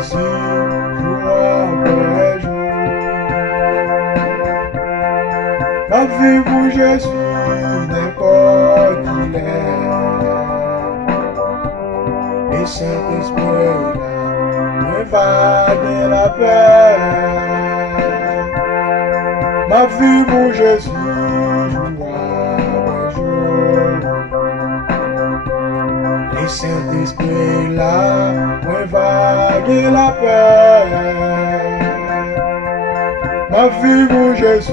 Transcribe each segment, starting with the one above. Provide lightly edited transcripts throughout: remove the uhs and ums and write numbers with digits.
Jésus, jour après jour. Ma vie pour Jésus, n'importe qu'il est. Et Saint-Esprit-là, me va de la paix. Ma vie pour Jésus, jour après jour. Et Saint-Esprit-là, me va de la paix. Ma vie pour Jésus,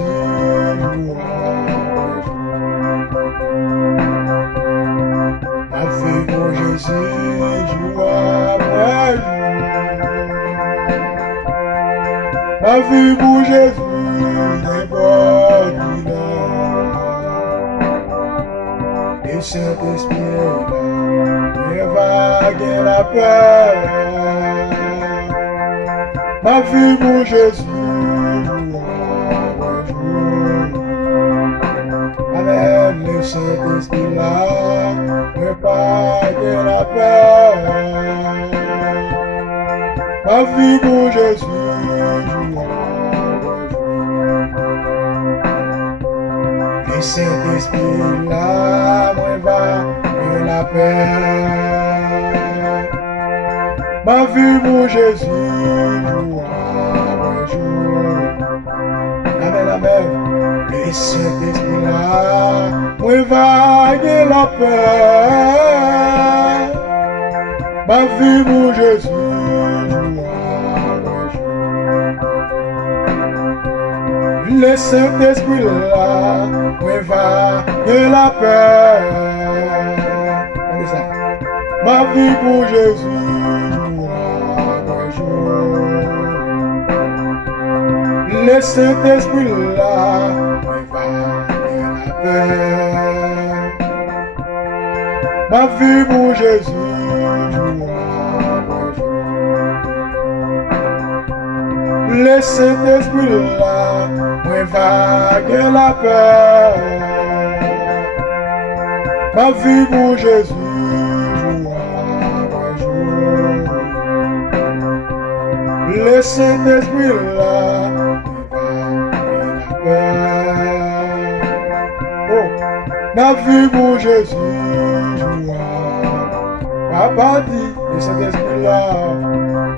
ma vie pour Jésus, jour après jour. Ma vie pour Jésus, n'importe qu'il est. Et Saint-Esprit-là, me va de la paix. Ma vie pour Jésus, avec le Saint-Esprit-là, me parle de la paix. Ma vie pour Jésus, le Saint-Esprit-là, me va de la paix. Ma vie pour Jésus, amen, amen. Le Saint-Esprit-là, me va de la paix. Ma vie pour Jésus, le Saint-Esprit-là, me va de la paix. Ma vie pour Jésus, le Saint-Esprit-là, me va de la paix. Ma vie pour Jésus, le Saint-Esprit-là, me va de la paix. Ma vie pour Jésus, le Saint-Esprit-là, oh, ma vie pour Jésus, papa dit, le Saint-Esprit-là,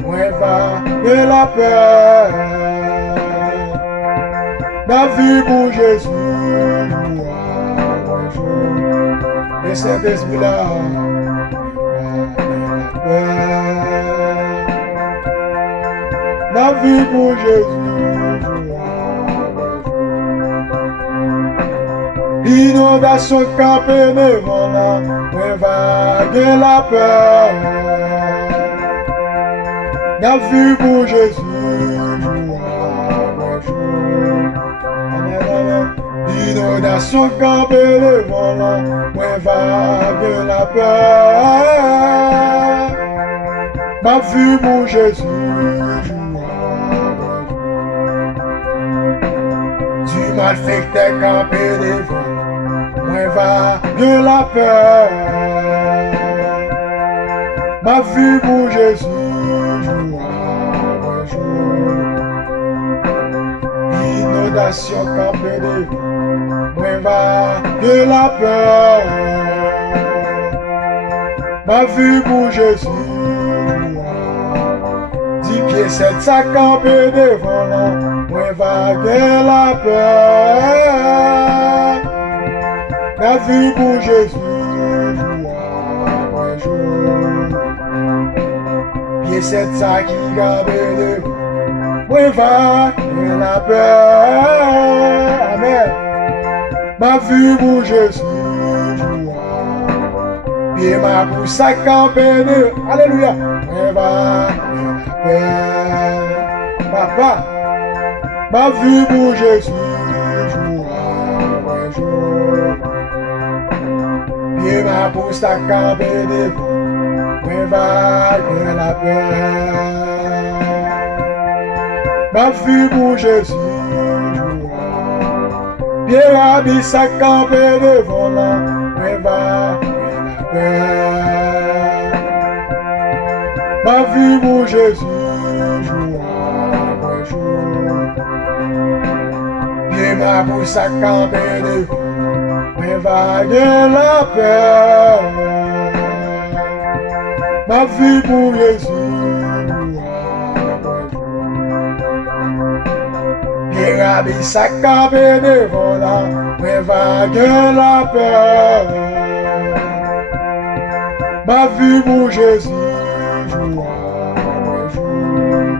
moi va de la paix. Ma vie pour Jésus, le Saint-Esprit-là, ma vie pour Jésus. Inondation campée devant la, me va de la paix. Ma vie pour Jésus, inondation campée devant la, me va de la paix. Ma vie pour Jésus, du malfaiteur campé devant, me va de la paix. Ma vie pour Jésus, inondation campée devant, me va de la paix. Ma vie pour Jésus, 10 pieds 7 sacs campés devant là, me va de la paix. Ma vie pour Jésus, pieds 7 sacs qui campés devant, me va de la paix. Amen. Ma vie pour Jésus, pieds ma bouche sac campé devant, alléluia, me va de la paix. Papa, ma vie pour Jésus, jour après jour. Pieds ma bouche sac campé devant, me va de la paix. Ma vie pour Jésus, pieds ma bouche sac campé devant là, me va de la paix. Ma vie pour Jésus, jour après jour. Pied ma bouche à camper devant, mais vaguer la paix. Ma vie pour Jésus, jour après jour. Pied rabis à camper devant là, mais vaguer la paix. Ma vie pour Jésus, jour après jour.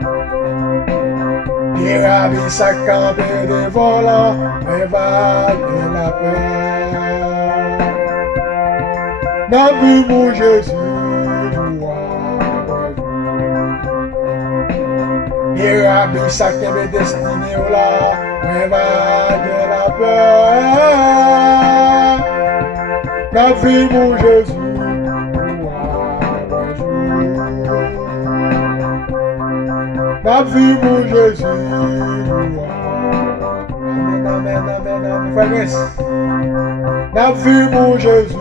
Pierre avait sa campée devant la vague de la paix. Ma vie pour Jésus, jour après jour. Pierre avait sa campée destinée au la vague de la paix. Ma vie pour Jésus. Ma vie pour Jésus. Amen, amen, amen, amen. Frères, ma vie pour Jésus.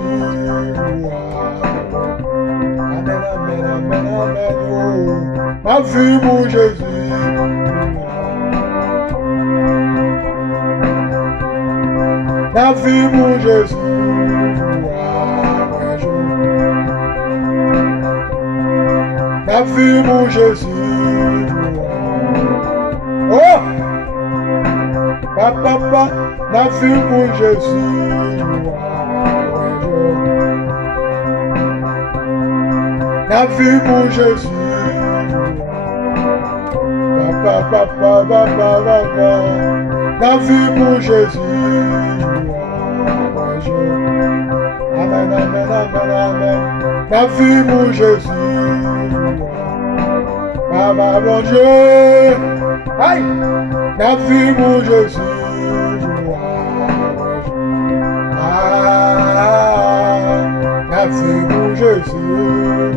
Amen, amen, amen, amen. Ma vie pour Jésus. Ma vie pour Jésus. Ma vie pour Jésus. Oh! Papa, ma vie pour Jésus. Ma vie pour Jésus. Papa, ma vie pour Jésus. Amen, amen, amen, amen. Ma vie pour Jésus. Maman, mon Dieu. Aïe! Ma vie pour Jésus. Ah, ma vie pour Jésus.